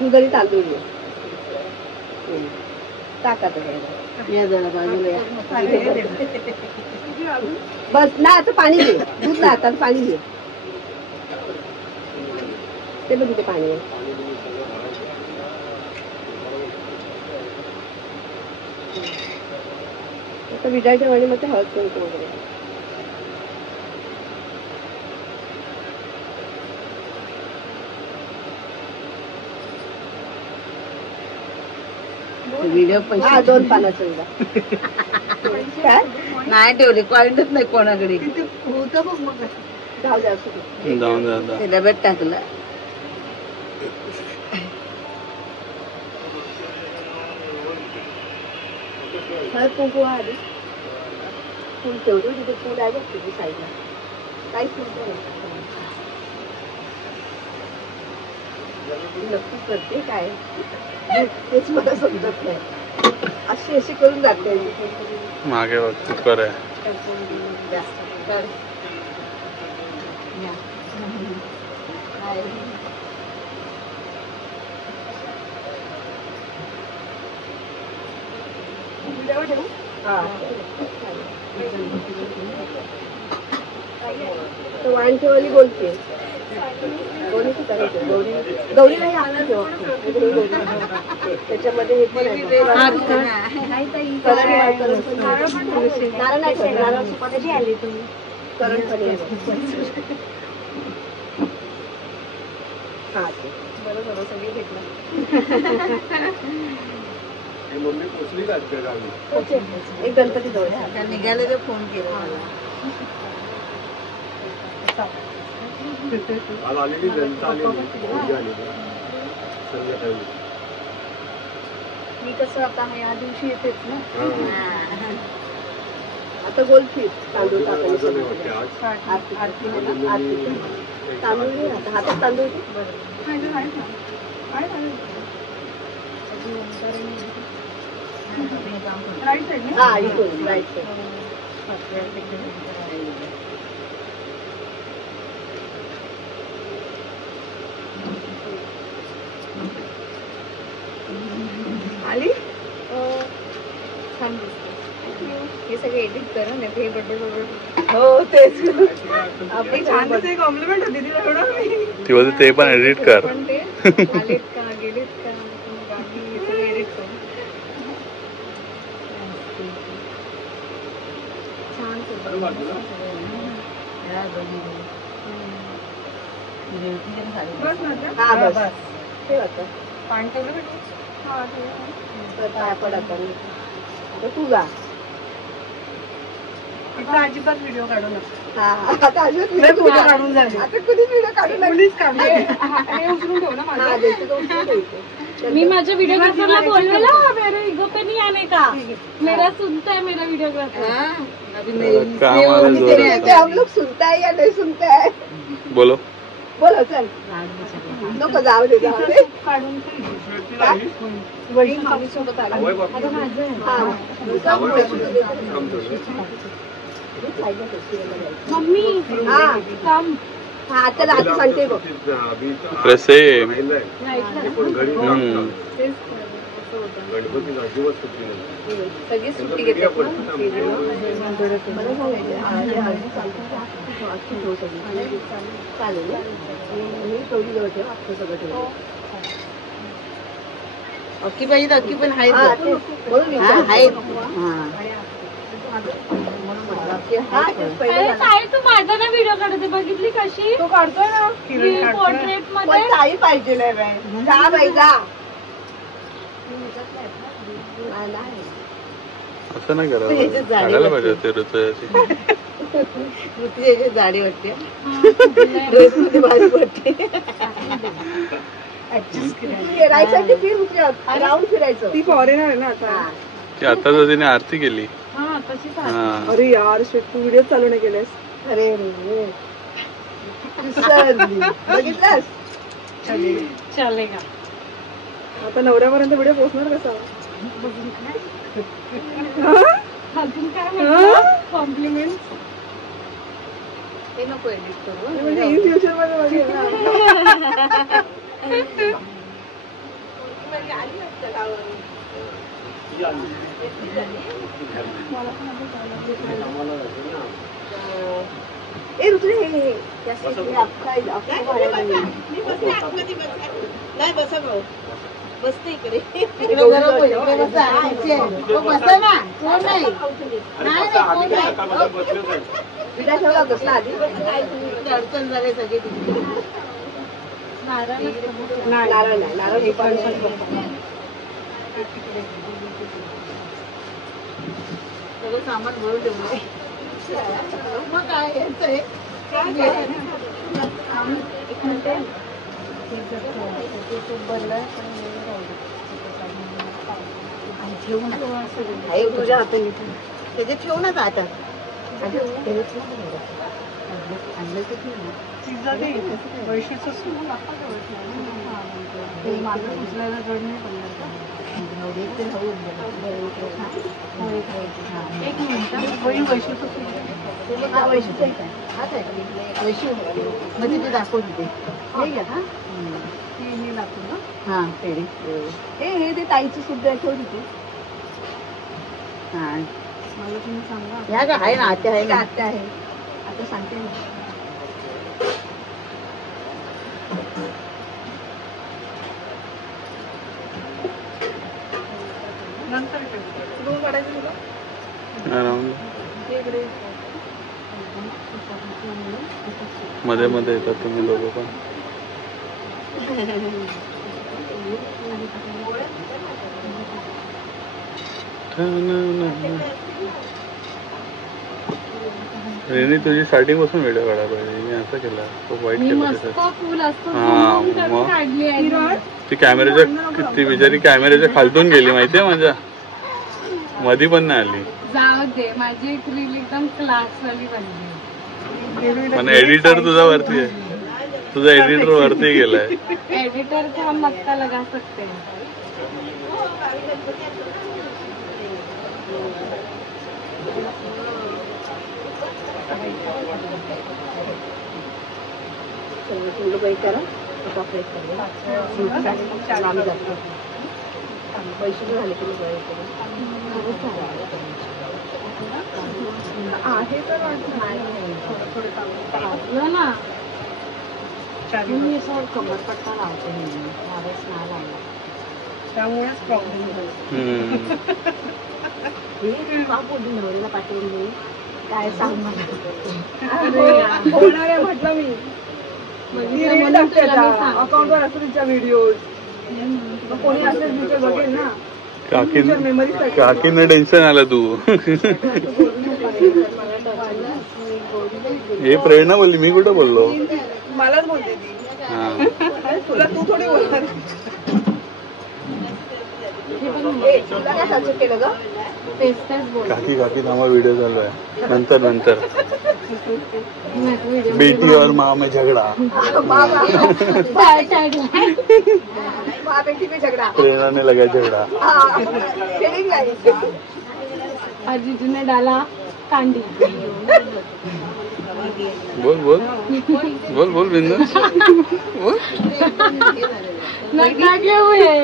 दुधारी तांदूळ घे. टाका तर बस ना. आता पाणी घे. दूध ना आता पाणी घे. ते बघ तिथे पाणी आहे. आता विजायच्या वेळी मग ते हळद कुंकू वगैरे. व्हिडिओ हा 2 पानाचं विडा. काय नाही ठेवले कॉइंटच नाही कोणाकडे. होतं बघ मग. जाऊ द्या असं ते डब्यात टाकलं. हळद कुंकू आधी फुल ठेवतो. तिथे फुल आहे बघ तिथे साईडला. काही फुल नक्की करते काय तेच मला समजत नाही. अशी अशी करून जाते मागे बघ कुकर आहे. वाणठेवाली बोलते. गौरी नाही आणलं ठेवा. त्याच्यामध्ये हे पण आहे. नारळ नाही ठेवलं. नारळ सुपारी आली तुम्ही. करण पण हा बरोबर सगळी घेतलं. एक गणपती जवळ निघाले तर फोन केला मला. मी कसं आता या दिवशी येतेच ना. आता बोलते तांदूळ टाकायचं. तांदूळ घे आता. हातात तांदूळ घे. हा इथून राईट साईड. आली छान दिसते. हे सगळे एडिट कर ना. हे बडबड बडबड. हो तेच आपली छान कॉम्प्लिमेंट होती तिला. ती बोलते ते पण एडिट कर. पण ते आलेत का गेलेत का बाकी सगळे एडिट कर. छान बस हा बस ठेव आता. पाणी ठेवलं भेटलं. हा आता तू जा. अजिबात व्हिडिओ काढू नका. आता अजिबात व्हिडिओ काढून झाले. आता कुणीच व्हिडिओ काढू नका. उचलून ठेव ना माझा. मी माझ्या वीडियोग्राफरला बोललेला मेरे ईगो पे नहीं आने का. मेरा सुनता है मेरा वीडियोग्राफर. हम लोग सुनता है या नहीं सुनता है. बोलो बोलो चल. नको जाऊ दे जाऊ दे. वडील मामी सोबत आले. मम्मी कम. हा आता आता सांगते बघ. सेम. सगळी सुट्टी घेते. चालेल थोडी जवळ ठेव. अख्खं सगळं ठेव. अक्की पाहिजे अक्की पण आहेत. तू माझा ना व्हिडिओ काढते बघितली कशी. तो काढतोय ना पोर्ट्रेट मध्ये. ताई पाहिजे जा बाई जा. असं नाही करायला पाहिजे ते ऋतुजाची. ऋतुजाची जाडी वाटते. भारी वाटते. राईट साईड फिर राऊंड फिरायचं. ती फॉरेनर आहे ना आता. ती आता तर तिने आरती केली. अरे यार तू व्हिडिओ चालू नाही केलेस. अरे बघितलास. चालेगा. आता नवऱ्यापर्यंत व्हिडिओ पोहोचणार कसा. अजून काय कॉम्प्लिमेंट. हे नको एडिट करू. म्हणजे इन फ्युचर मध्ये ए ऋतू हे नाही बसा भाऊ बसते इकडे बसा ना कोण नाही विडा ठेवला बसला आधी अडचण झाले सगळे नारळ नाही नारळ हे पण सगळं सामान भरून ठेवलं मग काय यायचंय तुझ्या हाताने त्याचे ठेवू ना आता म्हणजे ते दाखवते हा पेढी हे ते ताईची सुद्धा ठेव तिथे हा मला तुम्ही सांगा ह्या का आहे ना आत्या आहे ना आत्या आहे आता सांगते मी दोन काढायचं तुला मध्ये मध्ये येतात तुम्ही लोक पण रेनी तुझी स्टार्टिंग पासून व्हिडिओ काढायला पाहिजे मी असं केला खूप वाईट केलं ती कॅमेऱ्याच्या ती बिचारी कॅमेऱ्याच्या खालतून गेली माहितीये माझ्या मधी पण नाही आली जाऊ दे माझी एक रील एकदम क्लास वाली बनली पण एडिटर तुझा वरती आहे तुझा एडिटर वरती गेलाय एडिटर को हम मक्का लगा सकते हैं करा पैसे झाले की आहे तर ना मी असं कमरपट्टा लावते यावेळेस नाही लावला त्यामुळेच प्रॉब्लेम बोलली नवऱ्याला पाठवून देऊ काय सांग बोलणार आहे म्हटलं मी अकाउंटवर असतो तिच्या व्हिडिओ कोणी असेल तिच्या बघेल ना काकींना टेन्शन आलं तू हे प्रेरणा बोलली मी कुठं बोललो मलाच बोलते ती तुला तू थोडी बोलणार तुला काय सजेस्ट केलं ग काकी काकी थांबा व्हिडिओ चालू आहे नंतर नंतर बेटी और माँ में झगड़ा बेटी में झगड़ा प्रेरणा ने लगा झगड़ा और जीजू ने डाला कांडी बोल बोल बोल बोल बिंदास बोल लगे हुए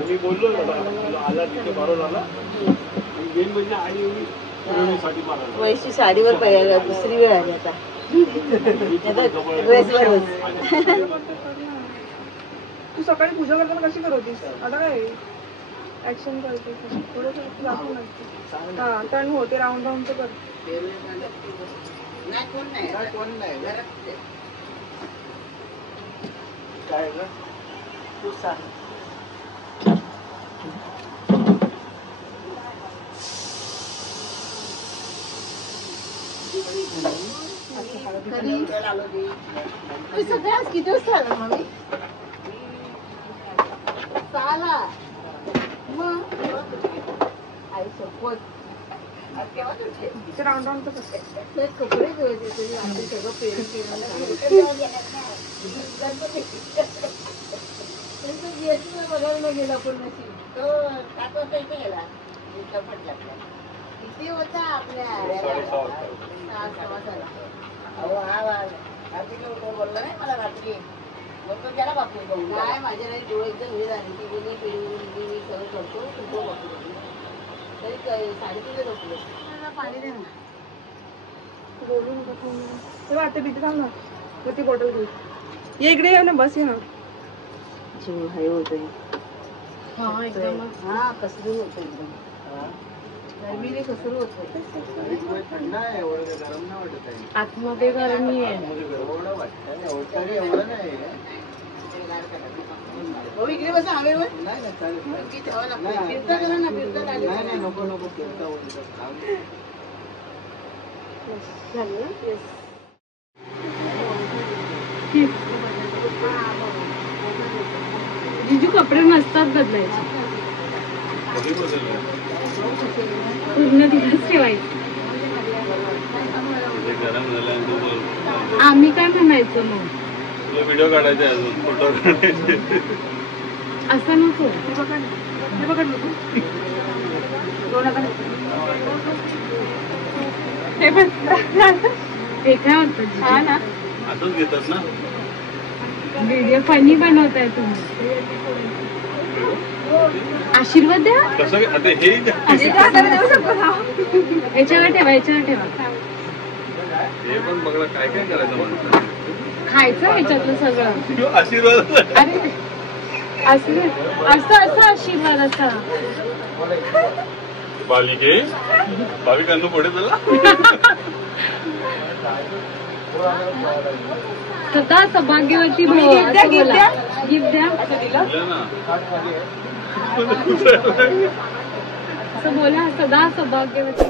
मी बोललो आला तिथे मारून आला मेन म्हणजे आणि वैशी साडीवर पाहिजे दुसरी वेळ आली आता ड्रेसवर तू सकाळी पूजा करताना कशी करवतीस आता काय ऍक्शन करते थोडं दाखवून लागते हा टर्न होते राऊंड राऊंड तर कर कोण नाही काय ग तू सांग. सगळ्याच किती वाजता आला मम्मी? 6ला. मग आई शपथ राऊंड राऊंड ते कपडे धुवायचे तरी आम्ही सगळं पेरून पेरून बघायला गेला पण नशीब तो 7 वाजता इथे गेला किती होता आपल्या 6:15 अहो हा बोलला नाही मला रात्री बोलतो त्याला बापू काय माझ्या नाही डोळे एकदम हे झाले ती बोलली मी सगळं करतो तुमचं बापू तरी 3:30 झोपले. पाणी दे ना. बोलू नका फोन तेव्हा आता बिटी थांब ना मग ती बॉटल घेऊ. ये इकडे ये ना बस ये ना. जीव हाय होत हा एकदम हा कसलं होतं एकदम गरमीने कसलं होतं. थंड आहे एवढं गरम नाही वाटत आहे. आतमध्ये गरमी आहे एवढं वाटतं एवढं नाही. इकडे बसा हवेवर नाही ना चालेल फिरता करा ना फिरता नाही नको नको फिरता जिजू कपडे नसतात बदलायचे पूर्ण दिवस ठेवायचे. आम्ही काय म्हणायचं मग व्हिडिओ काढायचे अजून फोटो काढायचे असं नको. ते काय होतं असंच घेतात ना व्हिडिओ फनी बनवताय तुम्ही. आशीर्वाद द्या कसं आता हे याच्यावर ठेवा याच्यावर ठेवा. हे पण बघा काय काय करायचं माणसं खायचं ह्याच्यातलं सगळं. आशीर्वाद अरे असं असं आशीर्वाद असा बालिके भाविकांना पुढे चला सदा सौभाग्यवती भव असं बोला. गिफ्ट द्या असं बोला. सदा सौभाग्यवती